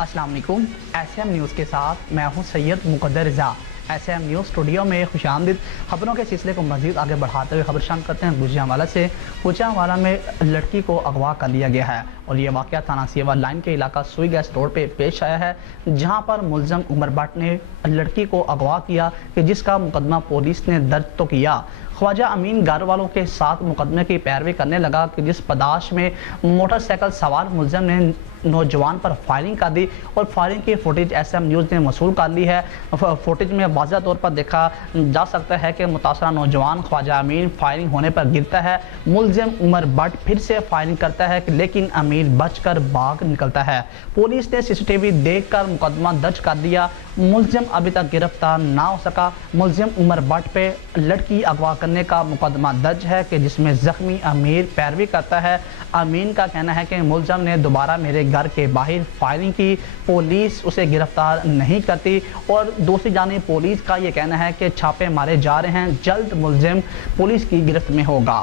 अस्सलाम वालेकुम। SM news के साथ मैं हूं सैयद मुक़द्दर रज़ा। SM न्यूज़ स्टूडियो में खुशामदीद। खबरों के सिलसिले को मज़ीद आगे बढ़ाते हुए खबर शामिल करते हैं गुजरांवाला से। गुजरांवाला में लड़की को अगवा कर लिया गया है और ये वाक़या थाना सेवा लाइन के इलाका सुई गैस रोड पे पेश आया है, जहां पर मुलज़म उमर भट्ट ने लड़की को अगवा किया कि जिसका मुकदमा पुलिस ने दर्ज तो किया। ख्वाजा अमीन घर वालों के साथ मुकदमे की पैरवी करने लगा कि जिस पदाश में मोटरसाइकिल सवार मुलज़म ने नौजवान पर फायरिंग कर दी और फायरिंग की फुटेज SM न्यूज़ ने मसूल कर ली है। फुटेज में वाज़ह तौर पर देखा जा सकता है कि मुतासरा नौजवान ख्वाजा अमीन फायरिंग होने पर गिरता है। मुलज़िम उमर भट्ट फिर से फायरिंग करता है लेकिन अमीन बचकर भाग निकलता है। पुलिस ने CCTV देखकर मुकदमा दर्ज कर दिया। मुलज़िम अभी तक गिरफ्तार ना हो सका। मुलज़िम उमर भट्ट पे लड़की अगवा करने का मुकदमा दर्ज है कि जिसमें ज़ख्मी अमीर पैरवी करता है। अमीन का कहना है कि मुलज़िम ने दोबारा मेरे घर के बाहर फायरिंग की, पुलिस उसे गिरफ्तार नहीं करती। और दूसरी जानिब पुलिस का ये कहना है कि छापे मारे जा रहे हैं, जल्द मुलज़िम पुलिस की गिरफ्त में होगा।